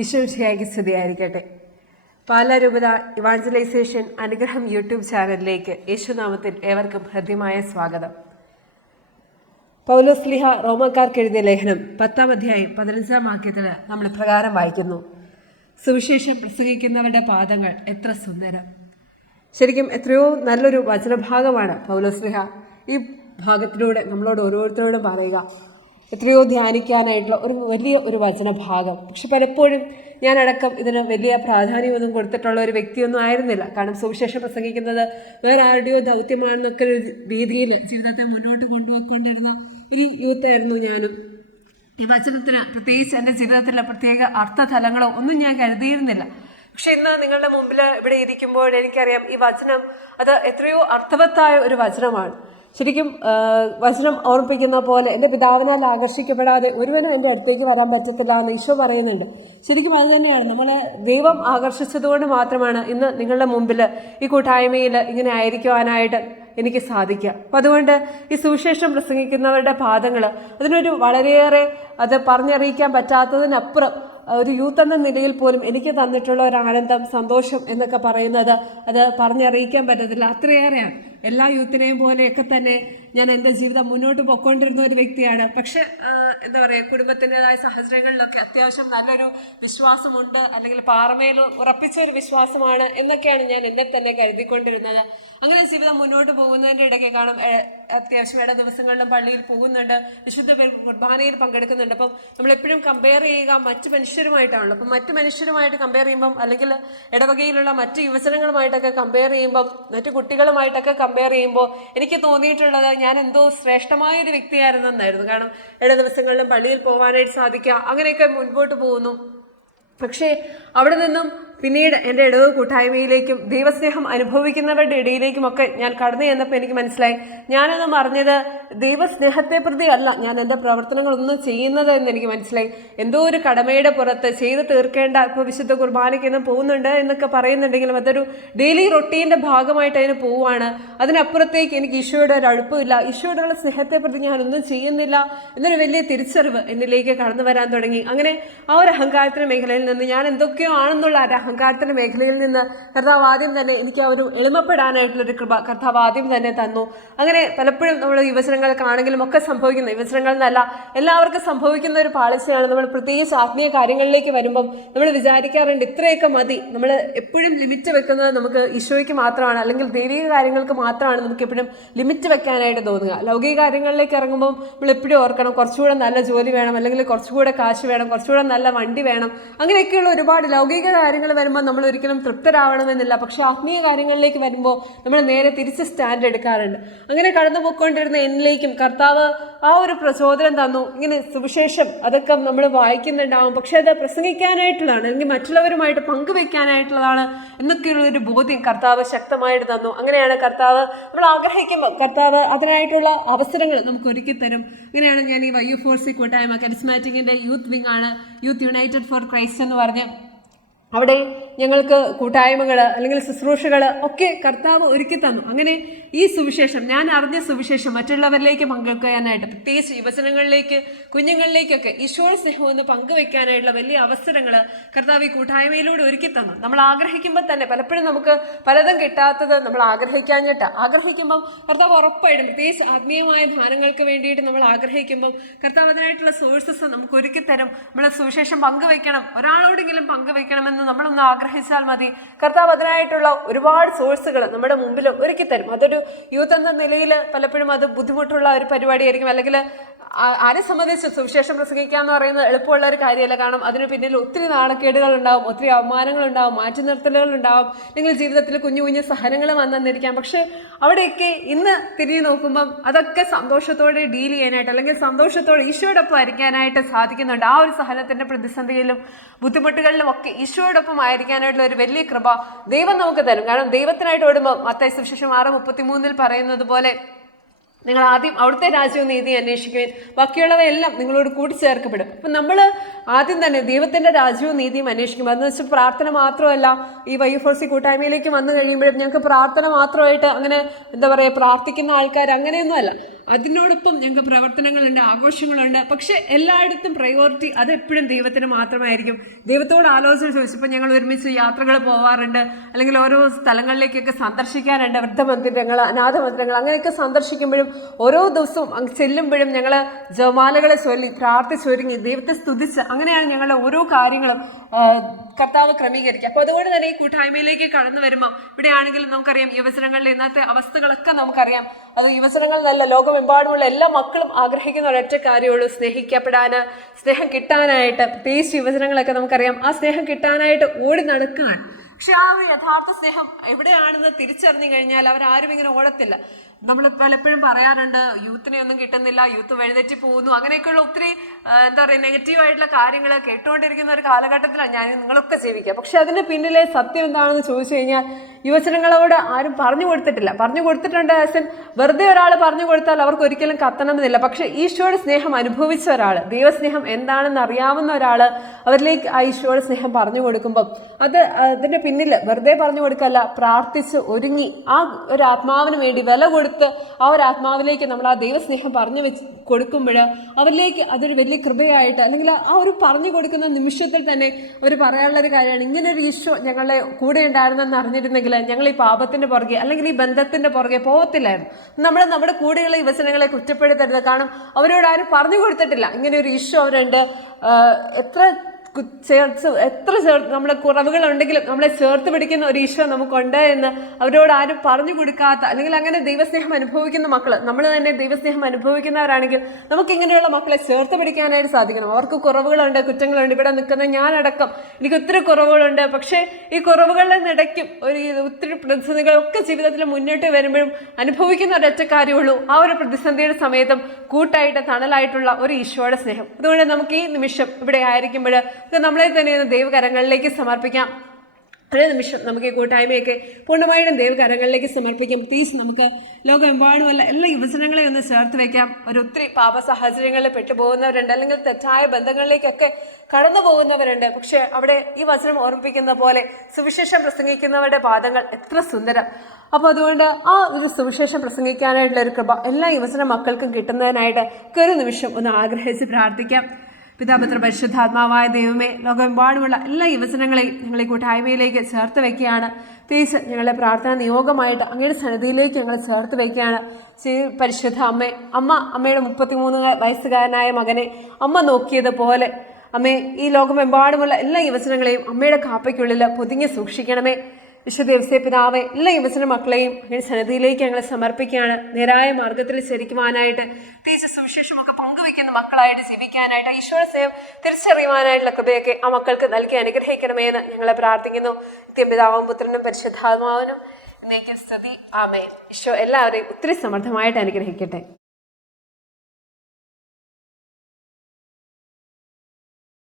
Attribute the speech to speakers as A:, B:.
A: ഈശ്വരശിയായിക്ക് സ്തുതിയായിരിക്കട്ടെ. പാലാരൂപത ഇവാഞ്ചലൈസേഷൻ അനുഗ്രഹം യൂട്യൂബ് ചാനലിലേക്ക് യേശുനാമത്തിൽ ഏവർക്കും ഹൃദ്യമായ സ്വാഗതം. പൗലോസ്ലിഹ റോമക്കാർക്ക് എഴുതിയ ലേഖനം പത്താം അധ്യായം പതിനഞ്ചാം വാക്യത്തിൽ നമ്മൾ പ്രകാരം വായിക്കുന്നു. സുവിശേഷം പ്രസംഗിക്കുന്നവരുടെ പാദങ്ങൾ എത്ര സുന്ദരം. ശരിക്കും എത്രയോ നല്ലൊരു വചനഭാഗമാണ് പൗലോസ്ലിഹ ഈ ഭാഗത്തിലൂടെ നമ്മളോട് ഓരോരുത്തരോടും പറയുക. എത്രയോ ധ്യാനിക്കാനായിട്ടുള്ള ഒരു വലിയ ഒരു വചനഭാഗം. പക്ഷെ പലപ്പോഴും ഞാനടക്കം ഇതിന് വലിയ പ്രാധാന്യമൊന്നും കൊടുത്തിട്ടുള്ള ഒരു വ്യക്തിയൊന്നും ആയിരുന്നില്ല. കാരണം സുവിശേഷം പ്രസംഗിക്കുന്നത് വേറെ ആരുടെയോ ദൗത്യമാണെന്നൊക്കെ ഒരു രീതിയിൽ ജീവിതത്തെ മുന്നോട്ട് കൊണ്ടുപോയിക്കൊണ്ടിരുന്ന ഒരു യൂത്തായിരുന്നു ഞാനും. ഈ വചനത്തിന് പ്രത്യേകിച്ച് എന്റെ ജീവിതത്തിലെ പ്രത്യേക അർത്ഥതലങ്ങളോ ഒന്നും ഞാൻ കരുതിയിരുന്നില്ല. പക്ഷെ ഇന്ന് നിങ്ങളുടെ മുമ്പിൽ ഇവിടെ ഇരിക്കുമ്പോൾ എനിക്കറിയാം ഈ വചനം അത് എത്രയോ അർത്ഥവത്തായ ഒരു വചനമാണ്. ശരിക്കും വചനം ഓർമ്മിപ്പിക്കുന്ന പോലെ എന്റെ പിതാവിനാൽ ആകർഷിക്കപ്പെടാതെ ഒരുവനും എന്റെ അടുത്തേക്ക് വരാൻ പറ്റത്തില്ല എന്ന് ഈശോ പറയുന്നുണ്ട്. ശരിക്കും അത് തന്നെയാണ്. നമ്മളെ ദൈവം ആകർഷിച്ചതുകൊണ്ട് മാത്രമാണ് ഇന്ന് നിങ്ങളുടെ മുമ്പിൽ ഈ കൂട്ടായ്മയിൽ ഇങ്ങനെ ആയിരിക്കുവാനായിട്ട് എനിക്ക് സാധിക്കുക. അപ്പം അതുകൊണ്ട് ഈ സുവിശേഷം പ്രസംഗിക്കുന്നവരുടെ പാദങ്ങൾ അതിനൊരു വളരെയേറെ അത് പറഞ്ഞറിയിക്കാൻ പറ്റാത്തതിനപ്പുറം ഒരു യൂത്ത് എന്ന നിലയിൽ പോലും എനിക്ക് തന്നിട്ടുള്ള ഒരു ആനന്ദം സന്തോഷം എന്നൊക്കെ പറയുന്നത് അത് പറഞ്ഞറിയിക്കാൻ പറ്റത്തില്ല. അത്രയേറെയാണ്. എല്ലാ യൂത്തിനെയും പോലെയൊക്കെ തന്നെ ഞാൻ എന്റെ ജീവിതം മുന്നോട്ട് പോയിക്കൊണ്ടിരുന്ന ഒരു വ്യക്തിയാണ്. പക്ഷെ എന്താ പറയുക കുടുംബത്തിന്റെതായ സാഹചര്യങ്ങളിലൊക്കെ അത്യാവശ്യം നല്ലൊരു വിശ്വാസമുണ്ട് അല്ലെങ്കിൽ പാറമേൽ ഉറപ്പിച്ച ഒരു വിശ്വാസമാണ് എന്നൊക്കെയാണ് ഞാൻ എന്നെ തന്നെ കരുതിക്കൊണ്ടിരുന്നത്. അങ്ങനെ ജീവിതം മുന്നോട്ട് പോകുന്നതിന്റെ ഇടയ്ക്ക് കാണും അത്യാവശ്യം ഇട ദിവസങ്ങളിലും പള്ളിയിൽ പോകുന്നുണ്ട് വിശുദ്ധ കുർബാനയിൽ പങ്കെടുക്കുന്നുണ്ട്. അപ്പം നമ്മളെപ്പോഴും കമ്പയർ ചെയ്യുക മറ്റു മനുഷ്യരുമായിട്ടാണല്ലോ. അപ്പം മറ്റു മനുഷ്യരുമായിട്ട് കമ്പയർ ചെയ്യുമ്പം അല്ലെങ്കിൽ ഇടവകയിലുള്ള മറ്റ് യുവജനങ്ങളുമായിട്ടൊക്കെ കമ്പയർ ചെയ്യുമ്പം മറ്റു കുട്ടികളുമായിട്ടൊക്കെ കമ്പയർ ചെയ്യുമ്പോൾ എനിക്ക് തോന്നിയിട്ടുള്ളത് ഞാൻ എന്തോ ശ്രേഷ്ഠമായ ഒരു വ്യക്തിയായിരുന്നെന്നായിരുന്നു. കാരണം ഇട ദിവസങ്ങളിലും പള്ളിയിൽ പോകാനായിട്ട് സാധിക്കുക അങ്ങനെയൊക്കെ മുൻപോട്ട് പോകുന്നു. പക്ഷേ അവിടെ നിന്നും പിന്നീട് എന്റെ ഇടവ് കൂട്ടായ്മയിലേക്കും ദൈവസ്നേഹം അനുഭവിക്കുന്നവരുടെ ഇടയിലേക്കുമൊക്കെ ഞാൻ കടന്നു ചെന്നപ്പോൾ എനിക്ക് മനസ്സിലായി. ഞാനത് പറഞ്ഞത് ദൈവസ്നേഹത്തെ പ്രതി അല്ല ഞാൻ എന്റെ പ്രവർത്തനങ്ങളൊന്നും ചെയ്യുന്നത് എന്ന് എനിക്ക് മനസ്സിലായി. എന്തോ ഒരു കടമയുടെ പുറത്ത് ചെയ്ത് തീർക്കേണ്ട ഇപ്പോൾ വിശുദ്ധ കുർബാനയ്ക്ക് ഇന്ന് പോകുന്നുണ്ട് എന്നൊക്കെ പറയുന്നുണ്ടെങ്കിലും അതൊരു ഡെയിലി റൊട്ടീന്റെ ഭാഗമായിട്ട് അതിന് പോവുകയാണ്. അതിനപ്പുറത്തേക്ക് എനിക്ക് ഈശോയുടെ ഒരു അടുപ്പമില്ല ഈശോയോടുള്ള സ്നേഹത്തെ പ്രതി ഞാനൊന്നും ചെയ്യുന്നില്ല എന്നൊരു വലിയ തിരിച്ചറിവ് എന്നിലേക്ക് കടന്നു വരാൻ തുടങ്ങി. അങ്ങനെ ആ ഒരു അഹങ്കാരത്തിന് മേഖലയിൽ നിന്ന് ഞാൻ എന്തൊക്കെയോ ആണെന്നുള്ള ഒരു മേഖലയിൽ നിന്ന് കർത്താവ് ആദ്യം തന്നെ എനിക്ക് ആ ഒരു എളിമപ്പെടാനായിട്ടുള്ളൊരു കൃപ കർത്താവ് ആദ്യം തന്നെ തന്നു. അങ്ങനെ പലപ്പോഴും നമ്മൾ യുവജനങ്ങൾക്കാണെങ്കിലും ഒക്കെ സംഭവിക്കുന്ന. യുവജനങ്ങൾ എന്നല്ല എല്ലാവർക്കും സംഭവിക്കുന്ന ഒരു പാളിച്ചയാണ്. നമ്മൾ പ്രത്യേകിച്ച് ആത്മീയ കാര്യങ്ങളിലേക്ക് വരുമ്പം നമ്മൾ വിചാരിക്കാറുണ്ട് ഇത്രയൊക്കെ മതി. നമ്മൾ എപ്പോഴും ലിമിറ്റ് വെക്കുന്നത് നമുക്ക് ഈശോയ്ക്ക് മാത്രമാണ്. അല്ലെങ്കിൽ ദൈവിക കാര്യങ്ങൾക്ക് മാത്രമാണ് നമുക്ക് എപ്പോഴും ലിമിറ്റ് വെക്കാനായിട്ട് തോന്നുക. ലൗകിക കാര്യങ്ങളിലേക്ക് ഇറങ്ങുമ്പോൾ നമ്മൾ എപ്പോഴും ഓർക്കണം കുറച്ചുകൂടെ നല്ല ജോലി വേണം. അല്ലെങ്കിൽ കുറച്ചുകൂടെ കാശ് വേണം കുറച്ചുകൂടെ നല്ല വണ്ടി വേണം. അങ്ങനെയൊക്കെയുള്ള ഒരുപാട് ലൗകിക കാര്യങ്ങൾ വരുമ്പോൾ നമ്മൾ ഒരിക്കലും തൃപ്തരാവണമെന്നില്ല. പക്ഷെ ആത്മീയ കാര്യങ്ങളിലേക്ക് വരുമ്പോൾ നമ്മൾ നേരെ തിരിച്ച് സ്റ്റാൻഡ് എടുക്കാറുണ്ട്. അങ്ങനെ കടന്നു പോയിക്കൊണ്ടിരുന്ന എന്നിലേക്കും കർത്താവ് ആ ഒരു പ്രചോദനം തന്നു. ഇങ്ങനെ സുവിശേഷം അതൊക്കെ നമ്മൾ വായിക്കുന്നുണ്ടാവും. പക്ഷെ അത് പ്രസംഗിക്കാനായിട്ടുള്ളതാണ് അല്ലെങ്കിൽ മറ്റുള്ളവരുമായിട്ട് പങ്കുവെക്കാനായിട്ടുള്ളതാണ് എന്നൊക്കെയുള്ള ഒരു ബോധ്യം കർത്താവ് ശക്തമായിട്ട് തന്നു. അങ്ങനെയാണ് കർത്താവ് നമ്മൾ ആഗ്രഹിക്കുമ്പോൾ കർത്താവ് അതിനായിട്ടുള്ള അവസരങ്ങൾ നമുക്ക് ഒരുക്കി തരും അങ്ങനെയാണ് ഞാൻ ഈ വൈ യു ഫോർ സി കൂട്ടായ്മ കരിസ്മാറ്റിക്കിന്റെ യൂത്ത് വിങ് ആണ്. യൂത്ത് യുണൈറ്റഡ് ഫോർ ക്രൈസ്റ്റ് എന്ന് പറഞ്ഞ് അവിടെ ഞങ്ങൾക്ക് കൂട്ടായ്മകൾ അല്ലെങ്കിൽ ശുശ്രൂഷകൾ ഒക്കെ കർത്താവ് ഒരുക്കി തന്നു. അങ്ങനെ ഈ സുവിശേഷം ഞാൻ അറിഞ്ഞ സുവിശേഷം മറ്റുള്ളവരിലേക്ക് പങ്കുവെക്കാനായിട്ട് പ്രത്യേകിച്ച് യുവജനങ്ങളിലേക്ക് കുഞ്ഞുങ്ങളിലേക്കൊക്കെ ഈശോ സ്നേഹം ഒന്ന് പങ്കുവെക്കാനായിട്ടുള്ള വലിയ അവസരങ്ങൾ കർത്താവ് ഈ കൂട്ടായ്മയിലൂടെ ഒരുക്കി തന്നു. നമ്മൾ ആഗ്രഹിക്കുമ്പോൾ തന്നെ പലപ്പോഴും നമുക്ക് പലതും കിട്ടാത്തത് നമ്മൾ ആഗ്രഹിക്കാഞ്ഞിട്ട്. ആഗ്രഹിക്കുമ്പം കർത്താവ് ഉറപ്പായിട്ടും പ്രത്യേകിച്ച് ആത്മീയമായ ധാനങ്ങൾക്ക് വേണ്ടിയിട്ട് നമ്മൾ ആഗ്രഹിക്കുമ്പം കർത്താവ് അതിനായിട്ടുള്ള സോഴ്സസ് നമുക്ക് ഒരുക്കി തരും. നമ്മളെ സുവിശേഷം പങ്കുവെക്കണം. ഒരാളോടെങ്കിലും പങ്കുവെക്കണമെന്ന് നമ്മളൊന്ന് ആഗ്രഹിച്ചാൽ മതി. കർത്താവ് അതിനായിട്ടുള്ള ഒരുപാട് സോഴ്സുകൾ നമ്മുടെ മുമ്പിൽ ഒരുക്കി തരും. അതൊരു യൂത്ത് എന്ന നിലയിൽ പലപ്പോഴും അത് ബുദ്ധിമുട്ടുള്ള ഒരു പരിപാടിയായിരിക്കും. അല്ലെങ്കിൽ ആരെ സംബന്ധിച്ച് സുവിശേഷം പ്രസംഗിക്കുക എന്ന് പറയുന്നത് എളുപ്പമുള്ള ഒരു കാര്യമല്ല. കാരണം അതിന് പിന്നിൽ ഒത്തിരി നാണക്കേടുകൾ ഉണ്ടാവും ഒത്തിരി അവമാനങ്ങൾ ഉണ്ടാവും മാറ്റി നിർത്തലുകൾ ഉണ്ടാവും. നിങ്ങൾ ജീവിതത്തിൽ കുഞ്ഞു കുഞ്ഞു സഹനങ്ങൾ വന്നെന്നിരിക്കാം പക്ഷെ അവിടെയൊക്കെ ഇന്ന് തിരിഞ്ഞു നോക്കുമ്പം അതൊക്കെ സന്തോഷത്തോടെ ഡീൽ ചെയ്യാനായിട്ട് അല്ലെങ്കിൽ സന്തോഷത്തോടെ ഈശോയോടൊപ്പം ആയിരിക്കാനായിട്ട് സാധിക്കുന്നുണ്ട്. ആ ഒരു സഹനത്തിന്റെ പ്രതിസന്ധിയിലും ബുദ്ധിമുട്ടുകളിലും ഒക്കെ ഈശോയോടൊപ്പം ആയിരിക്കാനായിട്ടുള്ള ഒരു വലിയ കൃപ ദൈവം നമുക്ക് തരും. കാരണം ദൈവത്തിനായിട്ട് ഓടുമ്പോൾ മത്തായി സുവിശേഷം ആറ് മുപ്പത്തിമൂന്നിൽ പറയുന്നത് പോലെ നിങ്ങൾ ആദ്യം അവിടുത്തെ രാജ്യവും നീതി അന്വേഷിക്കുകയും ബാക്കിയുള്ളവയെല്ലാം നിങ്ങളോട് കൂട്ടിച്ചേർക്കപ്പെടും അപ്പം നമ്മൾ ആദ്യം തന്നെ ദൈവത്തിന്റെ രാജ്യവും നീതിയും അന്വേഷിക്കും അതെന്ന് വെച്ചാൽ പ്രാർത്ഥന മാത്രമല്ല. ഈ വൈ ഫോർ സി കൂട്ടായ്മയിലേക്ക് വന്നു കഴിയുമ്പോഴും ഞങ്ങൾക്ക് പ്രാർത്ഥന മാത്രമായിട്ട് അങ്ങനെ എന്താ പറയുക പ്രാർത്ഥിക്കുന്ന ആൾക്കാർ അങ്ങനെയൊന്നുമല്ല അതിനോടൊപ്പം ഞങ്ങൾക്ക് പ്രവർത്തനങ്ങളുണ്ട് ആഘോഷങ്ങളുണ്ട്. പക്ഷേ എല്ലായിടത്തും പ്രയോറിറ്റി അതെപ്പോഴും ദൈവത്തിന് മാത്രമായിരിക്കും. ദൈവത്തോട് ആലോചന ചോദിച്ചപ്പോൾ ഞങ്ങൾ ഒരുമിച്ച് യാത്രകൾ പോവാറുണ്ട്. അല്ലെങ്കിൽ ഓരോ സ്ഥലങ്ങളിലേക്കൊക്കെ സന്ദർശിക്കാറുണ്ട്. വൃദ്ധമന്ദിരങ്ങൾ അനാഥ മന്ദിരങ്ങൾ അങ്ങനെയൊക്കെ സന്ദർശിക്കുമ്പോഴും ഓരോ ദിവസവും അങ്ങ് ചെല്ലുമ്പോഴും ഞങ്ങൾ ജമാലകളെ ചൊല്ലി പ്രാർത്ഥിച്ചൊരുങ്ങി ദൈവത്തെ സ്തുതിച്ച് അങ്ങനെയാണ് ഞങ്ങളുടെ ഓരോ കാര്യങ്ങളും കർത്താവ് ക്രമീകരിക്കുക അപ്പോൾ അതുകൊണ്ട് തന്നെ ഈ കൂട്ടായ്മയിലേക്ക് കടന്നു വരുമ്പോൾ ഇവിടെ ആണെങ്കിലും നമുക്കറിയാം യുവജനങ്ങളുടെ ഇന്നത്തെ അവസ്ഥകളൊക്കെ നമുക്കറിയാം. അത് യുവജനങ്ങൾ നല്ല ലോകമെമ്പാടുമുള്ള എല്ലാ മക്കളും ആഗ്രഹിക്കുന്ന ഒരൊറ്റ കാര്യമുള്ളൂ സ്നേഹിക്കപ്പെടാൻ സ്നേഹം കിട്ടാനായിട്ട്. പ്രത്യേകിച്ച് യുവജനങ്ങളൊക്കെ നമുക്കറിയാം. ആ സ്നേഹം കിട്ടാനായിട്ട് ഓടി നടക്കാൻ. പക്ഷെ ആ ഒരു യഥാർത്ഥ സ്നേഹം എവിടെയാണെന്ന് തിരിച്ചറിഞ്ഞു കഴിഞ്ഞാൽ അവരാരും ഇങ്ങനെ ഓടത്തില്ല. നമ്മൾ പലപ്പോഴും പറയാറുണ്ട് യൂത്തിനെ ഒന്നും കിട്ടുന്നില്ല യൂത്ത് വഴിതെറ്റി പോകുന്നു. അങ്ങനെയൊക്കെയുള്ള ഒത്തിരി എന്താ പറയുക നെഗറ്റീവ് ആയിട്ടുള്ള കാര്യങ്ങൾ കേട്ടുകൊണ്ടിരിക്കുന്ന ഒരു കാലഘട്ടത്തിലാണ് ഞാൻ നിങ്ങളൊക്കെ ജീവിക്കുക. പക്ഷെ അതിന് പിന്നിലെ സത്യം എന്താണെന്ന് ചോദിച്ചു കഴിഞ്ഞാൽ യുവജനങ്ങളോട് ആരും പറഞ്ഞു കൊടുത്തിട്ടില്ല. പറഞ്ഞു കൊടുത്തിട്ടുണ്ട് ആസൻ വെറുതെ ഒരാൾ പറഞ്ഞു കൊടുത്താൽ അവർക്ക് ഒരിക്കലും കത്തണമെന്നില്ല. പക്ഷെ ഈശോയുടെ സ്നേഹം അനുഭവിച്ച ഒരാൾ ദൈവസ്നേഹം എന്താണെന്ന് അറിയാവുന്ന ഒരാൾ അവരിലേക്ക് ആ ഈശോയുടെ സ്നേഹം പറഞ്ഞു കൊടുക്കുമ്പം അത് അതിന്റെ പിന്നിൽ വെറുതെ പറഞ്ഞു കൊടുക്കല്ല പ്രാർത്ഥിച്ച് ഒരുങ്ങി ആ ഒരു ആത്മാവിന് വേണ്ടി വില കൊടുത്ത് ആ ഒരു ആത്മാവിലേക്ക് നമ്മൾ ആ ദൈവസ്നേഹം പറഞ്ഞു വെച്ച് കൊടുക്കുമ്പോൾ അവരിലേക്ക് അതൊരു വലിയ കൃപയായിട്ട് അല്ലെങ്കിൽ ആ ഒരു പറഞ്ഞു കൊടുക്കുന്ന നിമിഷത്തിൽ തന്നെ അവർ പറയാനുള്ള ഒരു കാര്യമാണ്. ഇങ്ങനെ ഒരു ഈശോ ഞങ്ങളെ കൂടെ ഉണ്ടായിരുന്നെന്ന് അറിഞ്ഞിരുന്നെങ്കിൽ ഞങ്ങൾ ഈ പാപത്തിന്റെ പുറകെ അല്ലെങ്കിൽ ഈ ബന്ധത്തിന്റെ പുറകെ പോകത്തില്ലായിരുന്നു. നമ്മൾ നമ്മുടെ കൂടെയുള്ള യുവജനങ്ങളെ കുറ്റപ്പെടുത്തരുത്. കാരണം അവരോട് ആരും പറഞ്ഞു കൊടുത്തിട്ടില്ല. ഇങ്ങനെ ഒരു ഈശോ അവരുണ്ട്. എത്ര ചേർത്ത് എത്ര ചേർത്ത് നമ്മുടെ കുറവുകളുണ്ടെങ്കിലും നമ്മളെ ചേർത്ത് പിടിക്കുന്ന ഒരു ഈശോ നമുക്കുണ്ട് എന്ന് അവരോട് ആരും പറഞ്ഞു കൊടുക്കാത്ത അല്ലെങ്കിൽ അങ്ങനെ ദൈവസ്നേഹം അനുഭവിക്കുന്ന മക്കൾ നമ്മൾ തന്നെ ദൈവസ്നേഹം അനുഭവിക്കുന്നവരാണെങ്കിൽ നമുക്ക് ഇങ്ങനെയുള്ള മക്കളെ ചേർത്ത് പിടിക്കാനായിട്ട് സാധിക്കണം. അവർക്ക് കുറവുകളുണ്ട് കുറ്റങ്ങളുണ്ട്. ഇവിടെ നിൽക്കുന്ന ഞാനടക്കം എനിക്ക് ഒത്തിരി കുറവുകളുണ്ട്. പക്ഷേ ഈ കുറവുകളുടെ നിടയ്ക്കും ഒരു ഒത്തിരി പ്രതിസന്ധികളൊക്കെ ജീവിതത്തിൽ മുന്നോട്ട് വരുമ്പോഴും അനുഭവിക്കുന്ന ഒരൊറ്റ കാര്യമുള്ളൂ ആ ഒരു പ്രതിസന്ധിയുടെ സമയത്തും കൂട്ടായിട്ട് തണലായിട്ടുള്ള ഒരു ഈശോയുടെ സ്നേഹം. അതുകൊണ്ട് നമുക്ക് ഈ നിമിഷം ഇവിടെ ആയിരിക്കുമ്പോൾ നമ്മളെ തന്നെ ഒന്ന് ദൈവകരങ്ങളിലേക്ക് സമർപ്പിക്കാം. ഒരു നിമിഷം നമുക്ക് ഈ കൂട്ടായ്മയൊക്കെ പൂർണമായിട്ടും ദൈവകരങ്ങളിലേക്ക് സമർപ്പിക്കാം. പ്ലീസ് നമുക്ക് ലോകമെമ്പാടുമല്ല എല്ലാ യുവജനങ്ങളെയും ഒന്ന് ചേർത്ത് വെക്കാം. ഒരു ഒത്തിരി പാപ സാഹചര്യങ്ങളിൽ പെട്ടുപോകുന്നവരുണ്ട് അല്ലെങ്കിൽ തെറ്റായ ബന്ധങ്ങളിലേക്കൊക്കെ കടന്നു പോകുന്നവരുണ്ട് പക്ഷെ അവിടെ ഈ വചനം ഓർമ്മിപ്പിക്കുന്ന പോലെ സുവിശേഷം പ്രസംഗിക്കുന്നവരുടെ പാദങ്ങൾ എത്ര സുന്ദരം. അപ്പോൾ അതുകൊണ്ട് ആ ഒരു സുവിശേഷം പ്രസംഗിക്കാനായിട്ടുള്ള ഒരു കൃപ എല്ലാ യുവജന മക്കൾക്കും കിട്ടുന്നതിനായിട്ട് ഒരു നിമിഷം ഒന്ന് ആഗ്രഹിച്ച് പ്രാർത്ഥിക്കാം. പിതാപത്ര പരിശുദ്ധാത്മാവായ ദൈവമേ ലോകമെമ്പാടുമുള്ള എല്ലാ യുവജനങ്ങളെയും ഞങ്ങൾ ഈ കൂട്ടായ്മയിലേക്ക് ചേർത്ത് വെക്കുകയാണ്. പ്രത്യേകിച്ച് ഞങ്ങളുടെ പ്രാർത്ഥന നിയോഗമായിട്ട് അങ്ങയുടെ സന്നിധിയിലേക്ക് ഞങ്ങൾ ചേർത്ത് വെക്കുകയാണ്. ശ്രീ പരിശുദ്ധ അമ്മേ അമ്മ അമ്മയുടെ മുപ്പത്തിമൂന്ന് വയസ്സുകാരനായ മകനെ അമ്മ നോക്കിയതുപോലെ അമ്മേ ഈ ലോകമെമ്പാടുമുള്ള എല്ലാ യുവജനങ്ങളെയും അമ്മയുടെ കാപ്പയ്ക്കുള്ളിൽ പൊതിഞ്ഞ് സൂക്ഷിക്കണമേ. വിശുദ്ധ ദിവസത്തെ പിതാവെ എല്ലാ യുവജന മക്കളെയും അങ്ങനെ സന്നിധിയിലേക്ക് ഞങ്ങളെ സമർപ്പിക്കുകയാണ്. നേരായ മാർഗത്തിൽ ചരിക്കുവാനായിട്ട് പ്രത്യേകിച്ച് സുവിശേഷമൊക്കെ പങ്കുവെക്കുന്ന മക്കളായിട്ട് ജീവിക്കാനായിട്ട് ഈശ്വര സേവ് തിരിച്ചറിയുവാനായിട്ടുള്ള കൃപയൊക്കെ ആ മക്കൾക്ക് നൽകി അനുഗ്രഹിക്കണമേ എന്ന് ഞങ്ങളെ പ്രാർത്ഥിക്കുന്നു. നിത്യം പിതാവും പുത്രനും പരിശുദ്ധാത്മാവിനും എന്നേക്കും സ്തുതി. ആമേ ഈശോ എല്ലാവരെയും ഒത്തിരി സമർത്ഥമായിട്ട് അനുഗ്രഹിക്കട്ടെ.